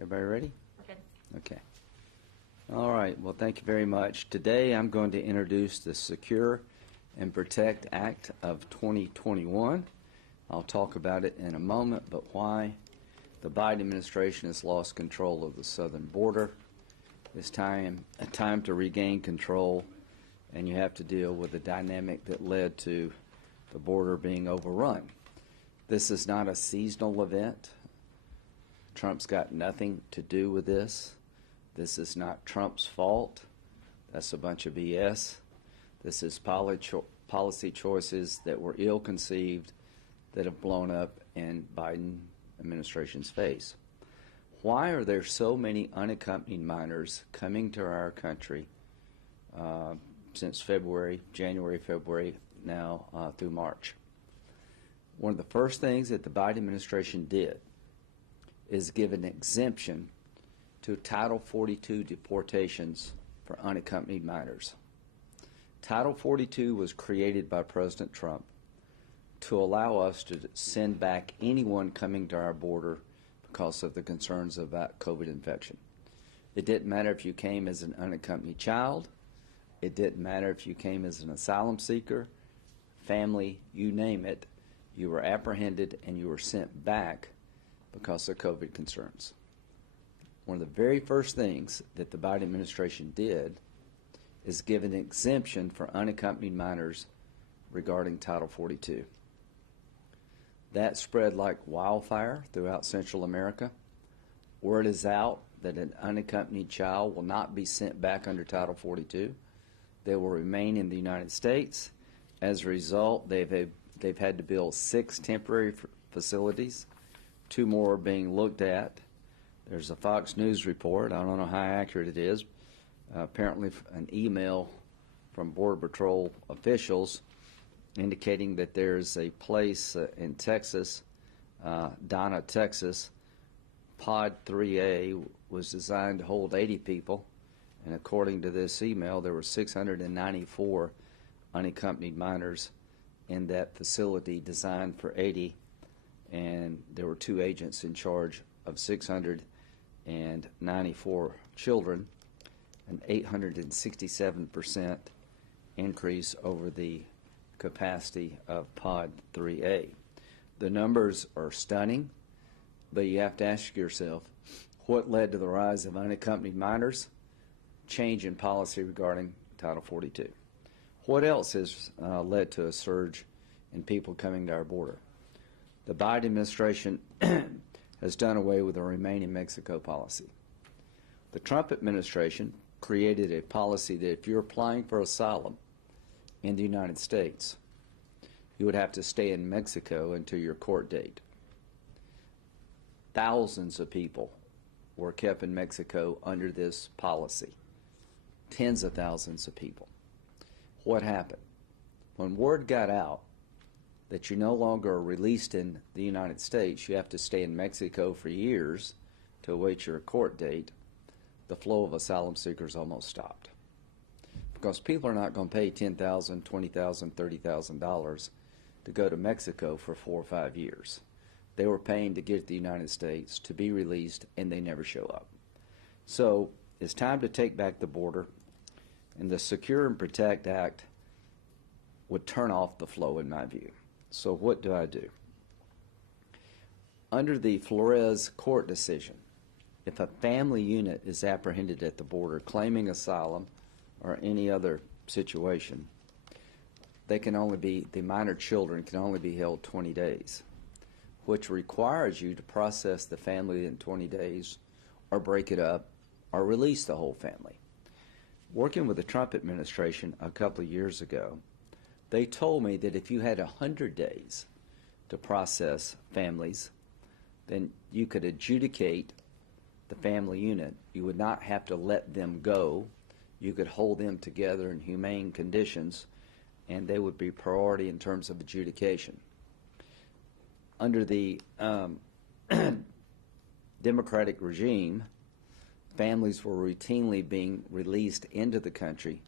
Everybody ready? Good. Okay. All right. Well, thank you very much. Today I'm going to introduce the Secure and Protect Act of 2021. I'll talk about it in a moment, but why the Biden administration has lost control of the southern border. It's a time to regain control, and you have to deal with the dynamic that led to the border being overrun. This is not a seasonal event. Trump's got nothing to do with this. This is not Trump's fault. That's a bunch of BS. This is policy choices that were ill-conceived that have blown up in Biden administration's face. Why are there so many unaccompanied minors coming to our country since January, February, now through March? One of the first things that the Biden administration did is give an exemption to Title 42 deportations for unaccompanied minors. Title 42 was created by President Trump to allow us to send back anyone coming to our border because of the concerns about COVID infection. It didn't matter if you came as an unaccompanied child. It didn't matter if you came as an asylum seeker, family, you name it. You were apprehended and you were sent back because of COVID concerns. One of the very first things that the Biden administration did is give an exemption for unaccompanied minors regarding Title 42. That spread like wildfire throughout Central America. Word is out that an unaccompanied child will not be sent back under Title 42. They will remain in the United States. As a result, they've had to build 6 temporary facilities. 2 more are being looked at. There's a Fox News report. I don't know how accurate it is. Apparently an email from Border Patrol officials indicating that there's a place in Texas, Donna, Texas. Pod 3A was designed to hold 80 people, and according to this email, there were 694 unaccompanied minors in that facility designed for 80, and there were 2 agents in charge of 694 children, an 867% increase over the capacity of Pod 3A. The numbers are stunning, but you have to ask yourself, what led to the rise of unaccompanied minors? Change in policy regarding Title 42. What else has led to a surge in people coming to our border? The Biden administration has done away with the Remain in Mexico policy. The Trump administration created a policy that if you're applying for asylum in the United States, you would have to stay in Mexico until your court date. Thousands of people were kept in Mexico under this policy. Tens of thousands of people. What happened? When word got out that you no longer are released in the United States, you have to stay in Mexico for years to await your court date, the flow of asylum seekers almost stopped. Because people are not going to pay $10,000, $20,000, $30,000 to go to Mexico for 4 or 5 years. They were paying to get to the United States, to be released, and they never show up. So it's time to take back the border, and the Secure and Protect Act would turn off the flow, in my view. So what do I do? Under the Flores court decision, if a family unit is apprehended at the border claiming asylum or any other situation, the minor children can only be held 20 days, which requires you to process the family in 20 days or break it up or release the whole family. Working with the Trump administration a couple of years ago, they told me that if you had 100 days to process families, then you could adjudicate the family unit. You would not have to let them go. You could hold them together in humane conditions, and they would be priority in terms of adjudication. Under the Democratic regime, families were routinely being released into the country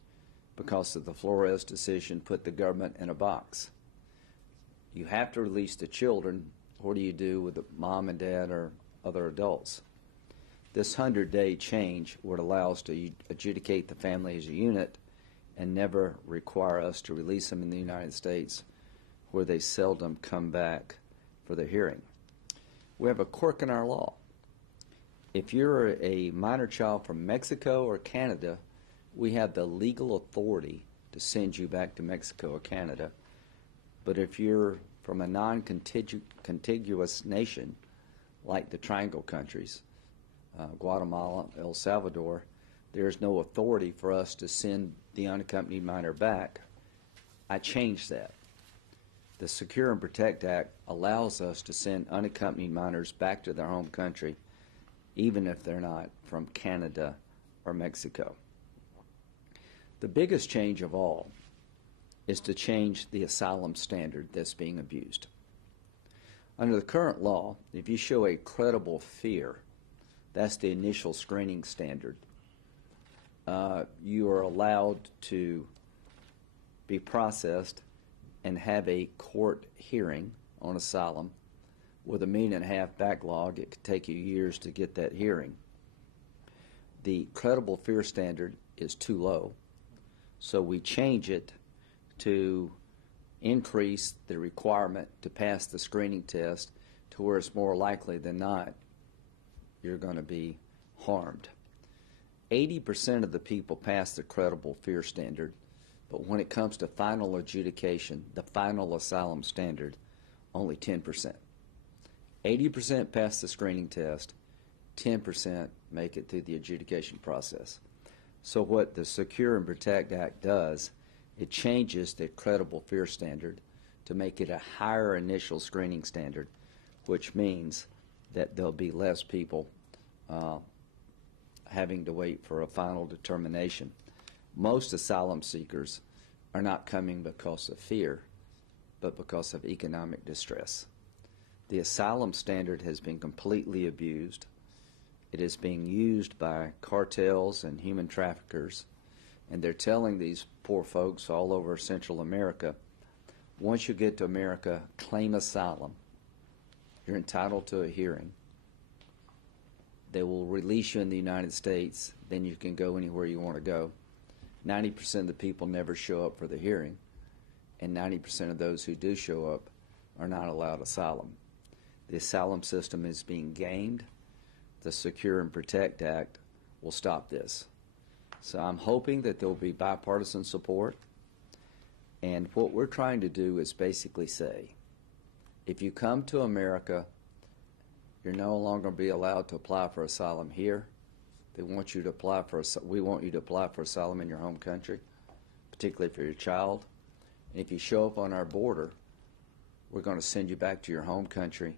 because of the Flores decision put the government in a box. You have to release the children. What do you do with the mom and dad or other adults? This 100-day change would allow us to adjudicate the family as a unit and never require us to release them in the United States, where they seldom come back for their hearing. We have a quirk in our law. If you're a minor child from Mexico or Canada, we have the legal authority to send you back to Mexico or Canada. But if you're from a non-contiguous nation, like the Triangle countries, Guatemala, El Salvador, there's no authority for us to send the unaccompanied minor back. I changed that. The Secure and Protect Act allows us to send unaccompanied minors back to their home country, even if they're not from Canada or Mexico. The biggest change of all is to change the asylum standard that's being abused. Under the current law, if you show a credible fear, that's the initial screening standard, you are allowed to be processed and have a court hearing on asylum. With a 1.5 million backlog, it could take you years to get that hearing. The credible fear standard is too low, so we change it to increase the requirement to pass the screening test to where it's more likely than not you're going to be harmed. 80% of the people pass the credible fear standard, but when it comes to final adjudication, the final asylum standard, only 10%. 80% pass the screening test, 10% make it through the adjudication process. So what the Secure and Protect Act does, it changes the credible fear standard to make it a higher initial screening standard, which means that there'll be less people having to wait for a final determination. Most asylum seekers are not coming because of fear, but because of economic distress. The asylum standard has been completely abused. It is being used by cartels and human traffickers, and they're telling these poor folks all over Central America, once you get to America, claim asylum. You're entitled to a hearing. They will release you in the United States, then you can go anywhere you want to go. 90% of the people never show up for the hearing, and 90% of those who do show up are not allowed asylum. The asylum system is being gamed. The Secure and Protect Act will stop this. So I'm hoping that there will be bipartisan support, and what we're trying to do is basically say, if you come to America, you're no longer going to be allowed to apply for asylum here. They want you to apply for, we want you to apply for asylum in your home country, particularly for your child. And if you show up on our border, we're going to send you back to your home country.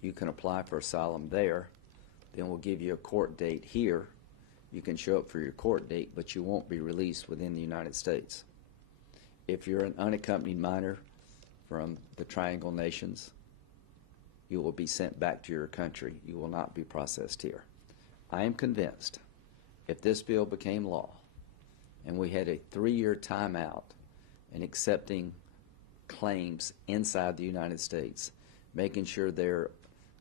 You can apply for asylum there. Then we'll give you a court date here. You can show up for your court date, but you won't be released within the United States. If you're an unaccompanied minor from the Triangle nations, you will be sent back to your country. You will not be processed here. I am convinced if this bill became law and we had a 3-year timeout in accepting claims inside the United States, making sure their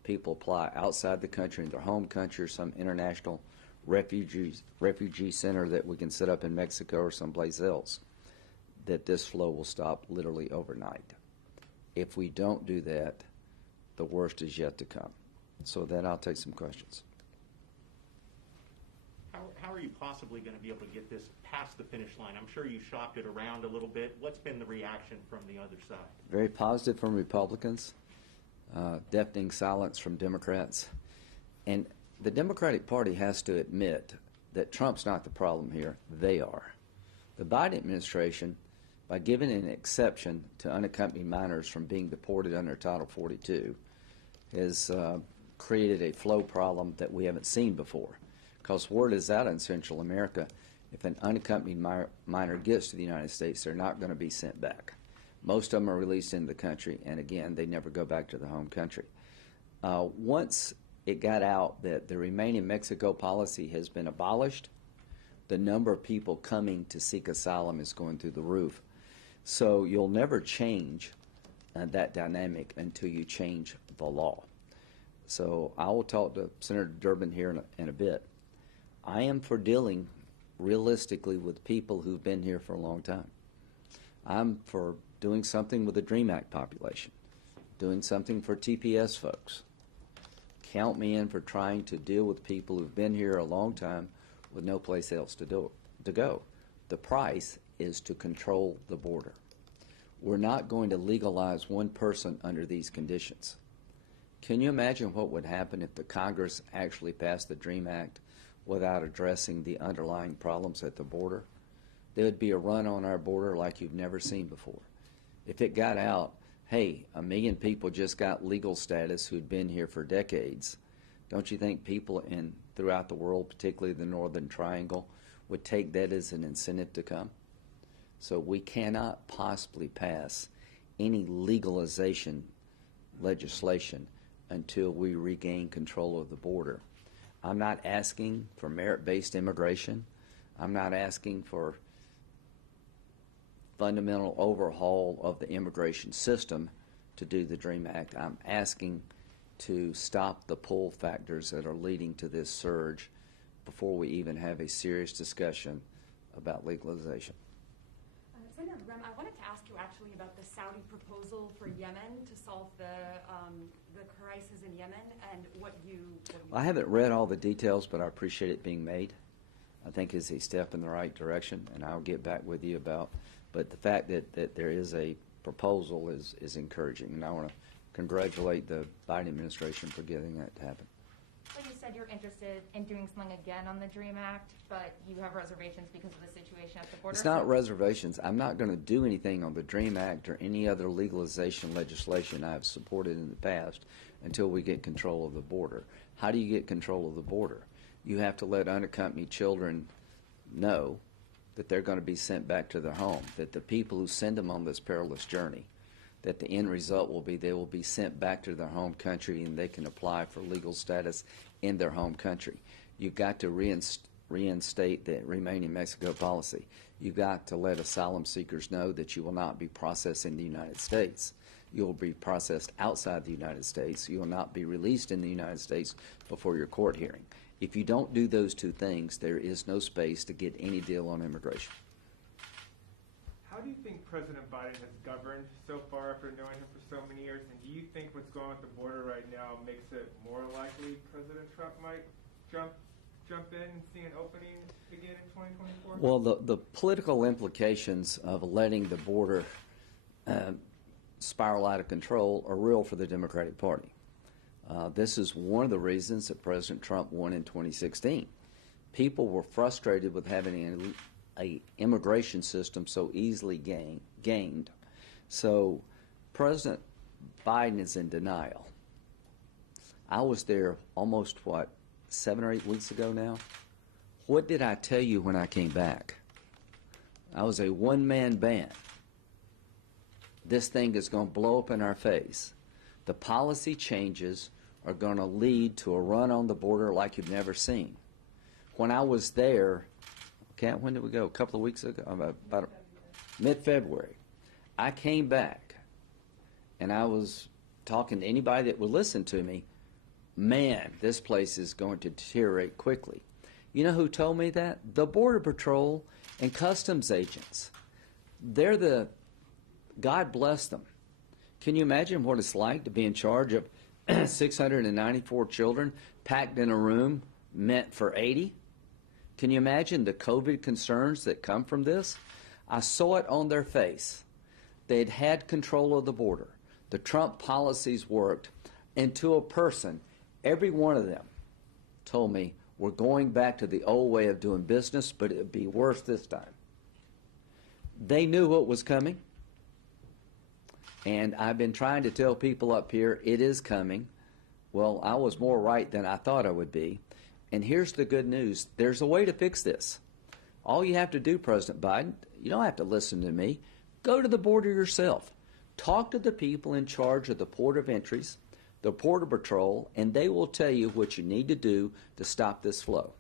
people apply outside the country, in their home country or some international refugee center that we can set up in Mexico or someplace else, that this flow will stop literally overnight. If we don't do that, the worst is yet to come. So then I'll take some questions. How are you possibly going to be able to get this past the finish line? I'm sure you shopped it around a little bit. What's been the reaction from the other side? Very positive from Republicans, deafening silence from Democrats. And the Democratic Party has to admit that Trump's not the problem here. They are. The Biden administration, by giving an exception to unaccompanied minors from being deported under Title 42, has created a flow problem that we haven't seen before. Because word is out in Central America, if an unaccompanied minor gets to the United States, they're not going to be sent back. Most of them are released into the country, and again, they never go back to their home country. Once it got out that the Remain in Mexico policy has been abolished, the number of people coming to seek asylum is going through the roof. So you'll never change that dynamic until you change the law. So I will talk to Senator Durbin here in a bit. I am for dealing realistically with people who've been here for a long time. I'm for doing something with the DREAM Act population, doing something for TPS folks. Count me in for trying to deal with people who've been here a long time with no place else to go. The price is to control the border. We're not going to legalize one person under these conditions. Can you imagine what would happen if the Congress actually passed the DREAM Act without addressing the underlying problems at the border? There would be a run on our border like you've never seen before. If it got out, hey, 1 million people just got legal status who'd been here for decades, don't you think people throughout the world, particularly the Northern Triangle, would take that as an incentive to come? So we cannot possibly pass any legalization legislation until we regain control of the border. I'm not asking for merit-based immigration. I'm not asking for fundamental overhaul of the immigration system to do the DREAM Act. I'm asking to stop the pull factors that are leading to this surge before we even have a serious discussion about legalization. Senator Graham, I wanted to ask you actually about the Saudi proposal for Yemen to solve the crisis in Yemen and what you I haven't read all the details, but I appreciate it being made. I think it's a step in the right direction, and I'll get back with you about. But the fact that there is a proposal is encouraging, and I want to congratulate the Biden administration for getting that to happen. So you said you're interested in doing something again on the DREAM Act, but you have reservations because of the situation at the border? It's not reservations. I'm not going to do anything on the DREAM Act or any other legalization legislation I've supported in the past until we get control of the border. How do you get control of the border? You have to let unaccompanied children know that they're going to be sent back to their home, that the people who send them on this perilous journey, that the end result will be they will be sent back to their home country and they can apply for legal status in their home country. You've got to reinstate the Remain in Mexico policy. You've got to let asylum seekers know that you will not be processed in the United States. You will be processed outside the United States. You will not be released in the United States before your court hearing. If you don't do those two things, there is no space to get any deal on immigration. How do you think President Biden has governed so far after knowing him for so many years? And do you think what's going on at the border right now makes it more likely President Trump might jump in and see an opening again in 2024? Well, the political implications of letting the border spiral out of control are real for the Democratic Party. This is one of the reasons that President Trump won in 2016. People were frustrated with having an immigration system so easily gained. So President Biden is in denial. I was there almost, 7 or 8 weeks ago now? What did I tell you when I came back? I was a one-man band. This thing is going to blow up in our face. The policy changes are going to lead to a run on the border like you've never seen. When I was there, when did we go? A couple of weeks ago? About mid-February. I came back, and I was talking to anybody that would listen to me. Man, this place is going to deteriorate quickly. You know who told me that? The Border Patrol and Customs agents. They're God bless them. Can you imagine what it's like to be in charge of 694 children packed in a room meant for 80? Can you imagine the COVID concerns that come from this? I saw it on their face. They'd had control of the border. The Trump policies worked. And to a person, every one of them told me, we're going back to the old way of doing business, but it would be worse this time. They knew what was coming. And I've been trying to tell people up here, it is coming. Well, I was more right than I thought I would be. And here's the good news. There's a way to fix this. All you have to do, President Biden, you don't have to listen to me. Go to the border yourself. Talk to the people in charge of the port of entries, the Border Patrol, and they will tell you what you need to do to stop this flow.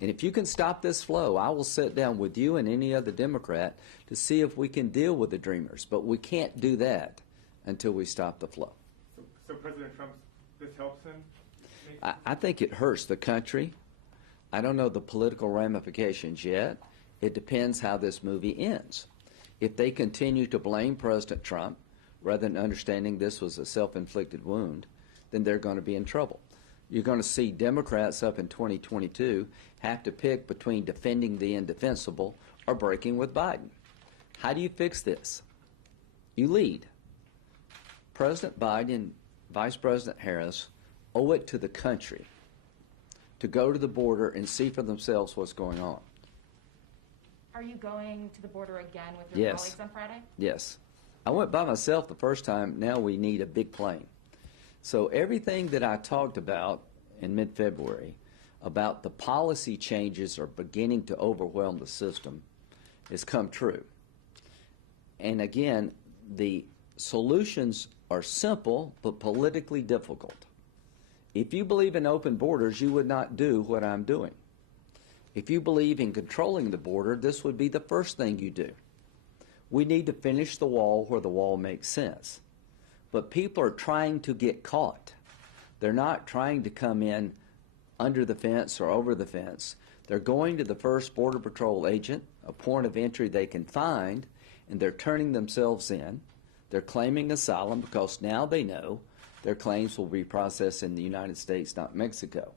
And if you can stop this flow, I will sit down with you and any other Democrat to see if we can deal with the Dreamers. But we can't do that until we stop the flow. So President Trump's this helps him? I think it hurts the country. I don't know the political ramifications yet. It depends how this movie ends. If they continue to blame President Trump rather than understanding this was a self-inflicted wound, then they're going to be in trouble. You're going to see Democrats up in 2022 have to pick between defending the indefensible or breaking with Biden. How do you fix this? You lead. President Biden and Vice President Harris owe it to the country to go to the border and see for themselves what's going on. Are you going to the border again with your Yes. colleagues on Friday? Yes. I went by myself the first time. Now we need a big plane. So everything that I talked about in mid-February about the policy changes are beginning to overwhelm the system has come true. And again, the solutions are simple but politically difficult. If you believe in open borders, you would not do what I'm doing. If you believe in controlling the border, this would be the first thing you do. We need to finish the wall where the wall makes sense. But people are trying to get caught. They're not trying to come in under the fence or over the fence. They're going to the first Border Patrol agent, a point of entry they can find, and they're turning themselves in. They're claiming asylum because now they know their claims will be processed in the United States, not Mexico.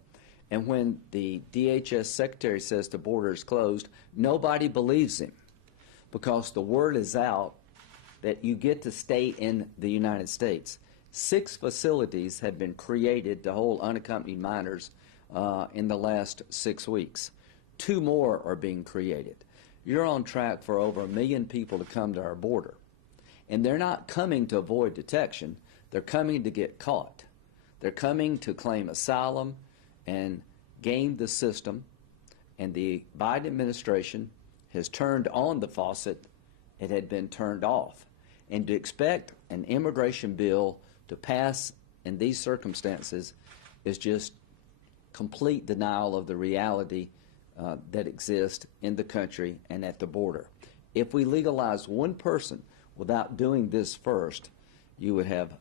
And when the DHS secretary says the border is closed, nobody believes him because the word is out that you get to stay in the United States. 6 facilities have been created to hold unaccompanied minors in the last 6 weeks. 2 more are being created. You're on track for over 1 million people to come to our border. And they're not coming to avoid detection. They're coming to get caught. They're coming to claim asylum and game the system. And the Biden administration has turned on the faucet. It had been turned off. And to expect an immigration bill to pass in these circumstances is just complete denial of the reality that exists in the country and at the border. If we legalize one person without doing this first, you would have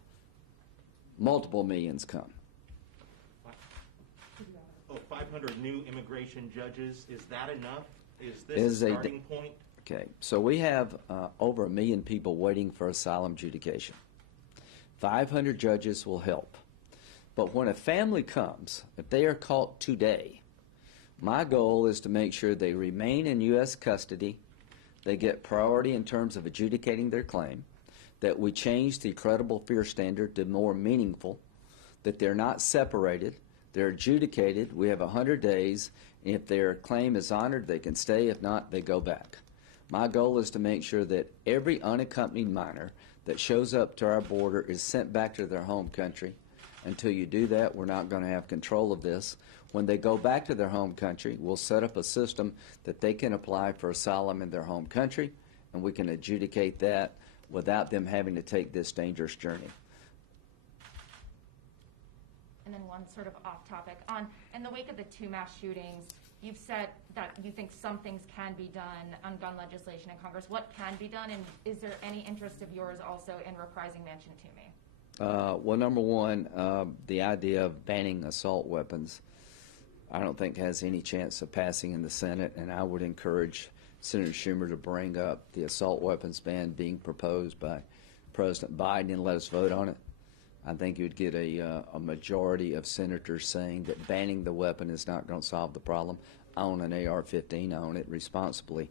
multiple millions come. Oh, 500 new immigration judges, is that enough? Is this Is a a- starting point? Okay, so we have over 1 million people waiting for asylum adjudication. 500 judges will help. But when a family comes, if they are caught today, my goal is to make sure they remain in U.S. custody, they get priority in terms of adjudicating their claim, that we change the credible fear standard to more meaningful, that they're not separated, they're adjudicated, we have 100 days, and if their claim is honored, they can stay, if not, they go back. My goal is to make sure that every unaccompanied minor that shows up to our border is sent back to their home country. Until you do that, we're not going to have control of this. When they go back to their home country, we'll set up a system that they can apply for asylum in their home country, and we can adjudicate that without them having to take this dangerous journey. And then one sort of off topic. In the wake of the 2 mass shootings, you've said that you think some things can be done on gun legislation in Congress. What can be done, and is there any interest of yours also in reprising Mansion Toomey? Well, number one, the idea of banning assault weapons, I don't think has any chance of passing in the Senate, and I would encourage Senator Schumer to bring up the assault weapons ban being proposed by President Biden and let us vote on it. I think you'd get a majority of senators saying that banning the weapon is not going to solve the problem. I own an AR-15. I own it responsibly.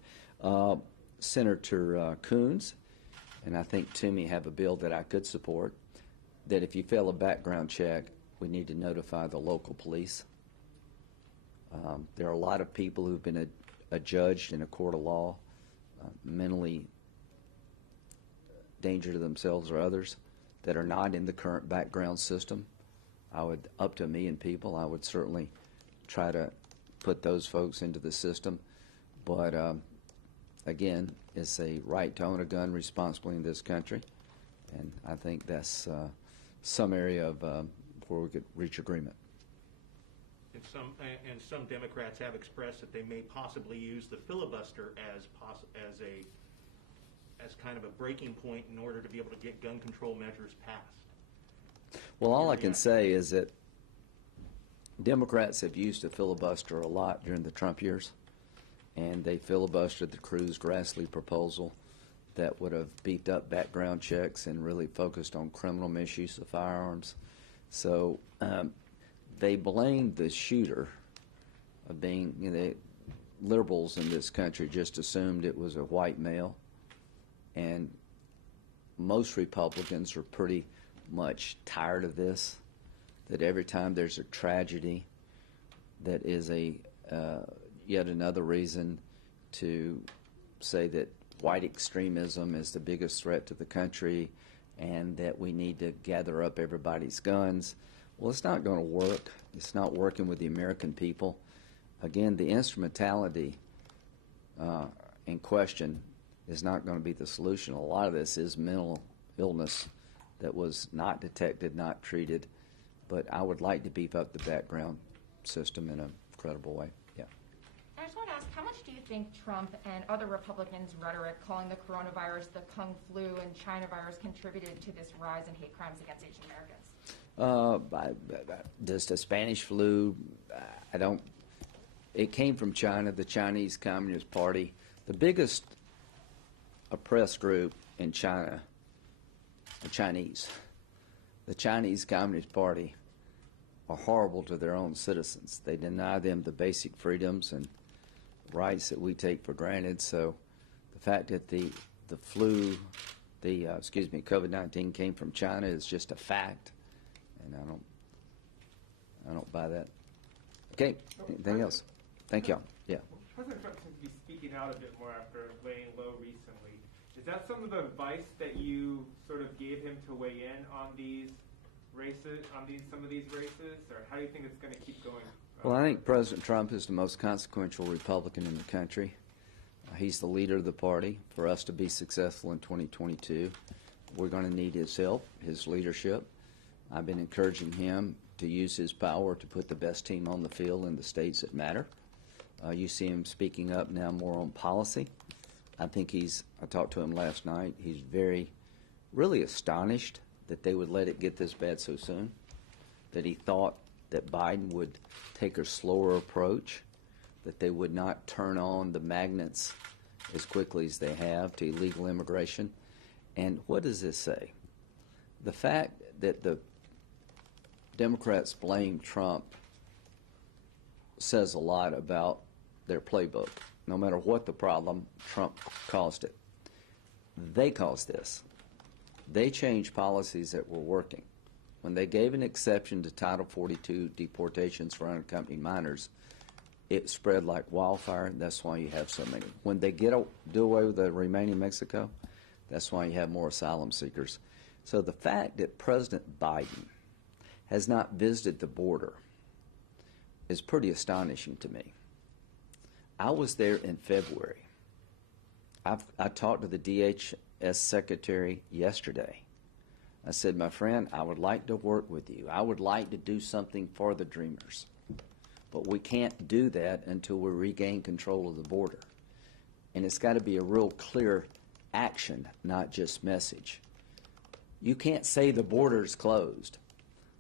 Senator Coons and I think Toomey have a bill that I could support, that if you fail a background check, we need to notify the local police. There are a lot of people who've been adjudged in a court of law, mentally danger to themselves or others, that are not in the current background system. Up to 1 million people, I would certainly try to put those folks into the system. But again, it's a right to own a gun responsibly in this country, and I think that's some area of where we could reach agreement. And some Democrats have expressed that they may possibly use the filibuster as kind of a breaking point in order to be able to get gun control measures passed. Well, all I Here can we are. say is that Democrats have used the filibuster a lot during the Trump years, and they filibustered the Cruz Grassley proposal that would have beefed up background checks and really focused on criminal misuse of firearms. So they blamed the shooter of being, the liberals in this country just assumed it was a white male, and most Republicans are pretty much tired of this, that every time there's a tragedy that is a yet another reason to say that white extremism is the biggest threat to the country and that we need to gather up everybody's guns. Well, it's not going to work. It's not working with the American people. Again, the instrumentality in question is not going to be the solution. A lot of this is mental illness that was not detected, not treated, but I would like to beef up the background system in a credible way. Yeah. I just want to ask, how much do you think Trump and other Republicans' rhetoric calling the coronavirus the Kung flu and China virus contributed to this rise in hate crimes against Asian Americans? Just the Spanish flu, I don't. It came from China, the Chinese Communist Party. The biggest oppressed group in China, the Chinese. The Chinese Communist Party are horrible to their own citizens. They deny them the basic freedoms and rights that we take for granted. So the fact that the flu, COVID-19 came from China is just a fact, and I don't buy that. Okay, anything else? Thank y'all. Yeah. President Trump seems to be speaking out a bit more after laying low recently. Is that some of the advice that you sort of gave him to weigh in on these races, some of these races, or how do you think it's going to keep going? Well, I think President Trump is the most consequential Republican in the country. He's the leader of the party. For us to be successful in 2022, we're going to need his help, his leadership. I've been encouraging him to use his power to put the best team on the field in the states that matter. You see him speaking up now more on policy. I think I talked to him last night, he's really astonished that they would let it get this bad so soon, that he thought that Biden would take a slower approach, that they would not turn on the magnets as quickly as they have to illegal immigration. And what does this say? The fact that the Democrats blame Trump says a lot about their playbook. No matter what the problem, Trump caused it. They caused this. They changed policies that were working. When they gave an exception to Title 42 deportations for unaccompanied minors, it spread like wildfire. That's why you have so many. When they do away with the remaining Mexico, that's why you have more asylum seekers. So the fact that President Biden has not visited the border is pretty astonishing to me. I was there in February. I talked to the DHS secretary yesterday. I said, my friend, I would like to work with you. I would like to do something for the Dreamers. But we can't do that until we regain control of the border. And it's got to be a real clear action, not just message. You can't say the border is closed.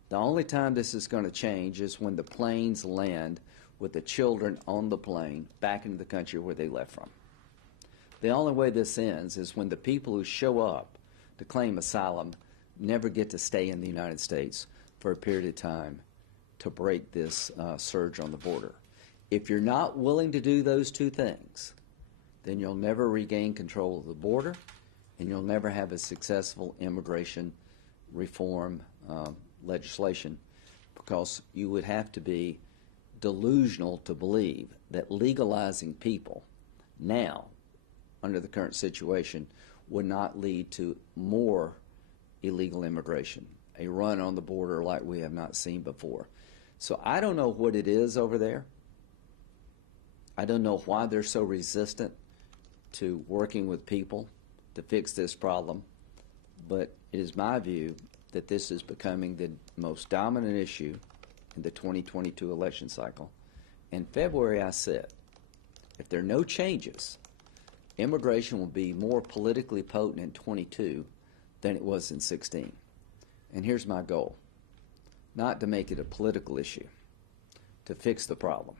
The only time this is going to change is when the planes land with the children on the plane back into the country where they left from. The only way this ends is when the people who show up to claim asylum never get to stay in the United States for a period of time to break this surge on the border. If you're not willing to do those two things, then you'll never regain control of the border, and you'll never have a successful immigration reform legislation, because you would have to be delusional to believe that legalizing people now, under the current situation, would not lead to more illegal immigration, a run on the border like we have not seen before. So I don't know what it is over there. I don't know why they're so resistant to working with people to fix this problem, but it is my view that this is becoming the most dominant issue in the 2022 election cycle. In February, I said, if there are no changes, immigration will be more politically potent in 22 than it was in 16. And here's my goal. not to make it a political issue, to fix the problem,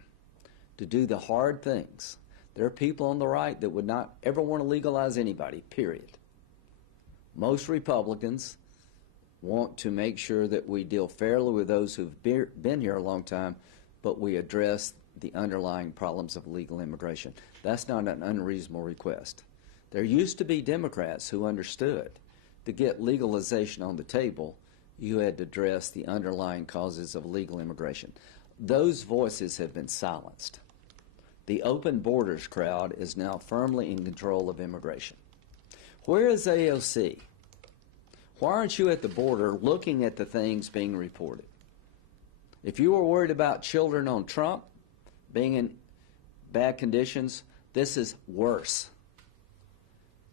to do the hard things. There are people on the right that would not ever want to legalize anybody, period. Most Republicans want to make sure that we deal fairly with those who've been here a long time, but we address the underlying problems of legal immigration. That's not an unreasonable request. There used to be Democrats who understood to get legalization on the table, you had to address the underlying causes of illegal immigration. Those voices have been silenced. The open borders crowd is now firmly in control of immigration. Where is AOC? Why aren't you at the border looking at the things being reported? If you were worried about children on Trump being in bad conditions, this is worse.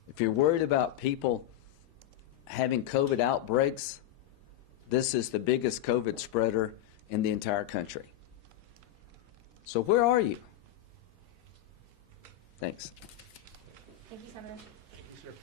If you're worried about people having COVID outbreaks, this is the biggest COVID spreader in the entire country. So where are you? Thanks. Thank you, Senator. Thank you, sir.